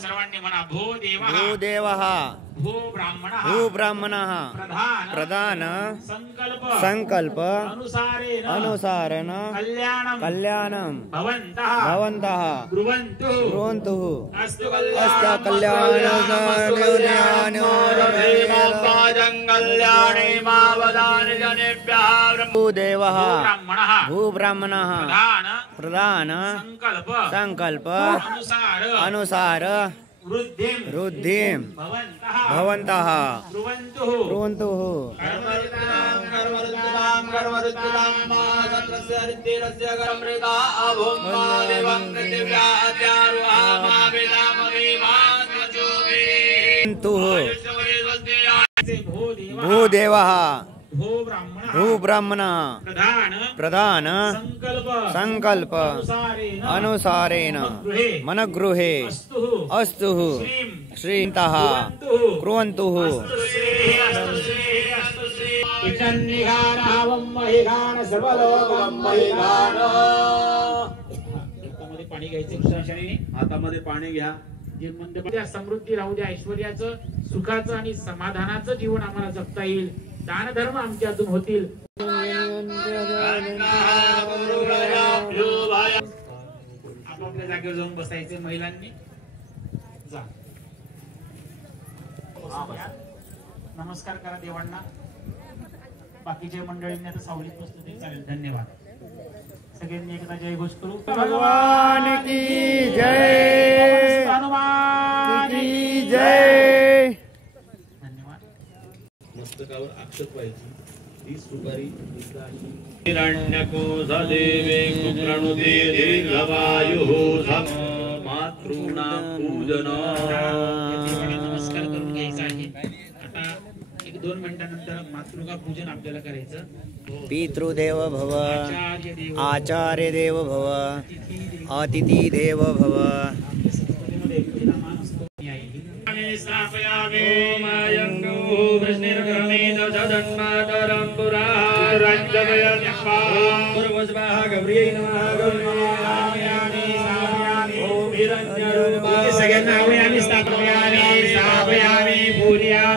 सर्वांनी म्हणा भूदेवः भूदेवः भूब्राह्मणः प्रधान संकल्प अनुसारेण कल्याणं भवन्तः कुर्वन्तु अस्तु कल्याणे भूदेवः भूब्राह्मणः प्रधान संकल्प अनुसार वृद्धिं भवन्तः कुर्वन्तु भूदेवः भूब्राह्मणः प्रधान संकल्प अनुसारेण मनगृहे अस्तु श्रीन्तः कुर्वन्तु पाणी घ्यायचं हातामध्ये पाणी घ्या. जे समृद्धी राहू द्या, ऐश्वर्याचं सुखाचं आणि समाधानाचं जीवन आम्हाला जगता येईल. दान धर्म आमच्यातून होतील. आपापल्या जागेवर जाऊन बसायचे महिलांनी. जा नमस्कार करा देवांना. बाकीच्या मंडळींनी आता सावलीत बसतो ते चालेल. धन्यवाद. सगळ्यांनी एकदा जय घोष करू. भगवान की जय, हनुमान की जय. मस्तकावर अक्षत व्हायची. ही सुपारी हिरण्यकोशदेवे कुप्रणुते दीर्घवायुः मातॄणां पूजन. नमस्कार करून घ्यायचा आहे. आता 1-2 मिनिटांनंतर मातृका पूजन आपल्याला करायचं. पितृदेव भव, आचार्य देव भव, अतिथि देव भव.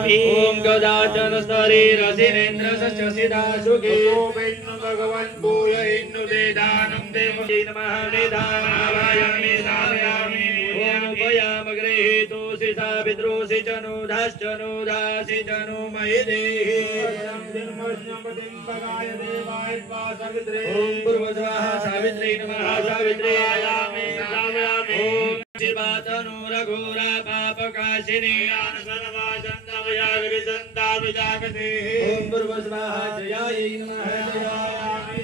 ओम गदाचन स्तरी रसिनेन्द्र सचिदा सुखी भगवान भूय इन्नु देदानं देवकी नमः देदानायामि सामयामि ओम भयामग्रहीतो सिताभिद्रोसि चनुधाश्च नुदासि चनु मयि देहि ओम पूर्वस्वाहा सावित्री नमः सावित्री आयामि सामयामि ओम शिवातनु रघुरा पापकाशिनी आनसनवाचन्दवया विरिसन्ता विजागते ओम पूर्वस्वाहा जयायै नमः जयामि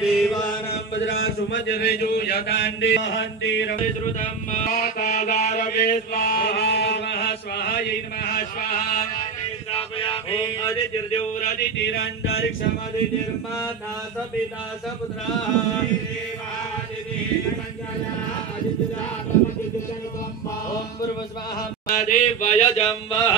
देवानां वज्रा सुमज्जरेजु यताण्डे हन्ति रविश्रुतं मातादारवे स्वाहा स्वाहायै नमः स्वाहा ओम आदित्यर्देवरादितिरन्तरिक्षमादितिर्माता सपिता सपुत्राः ओम पूर्वस्वाहा देवाय जम्बः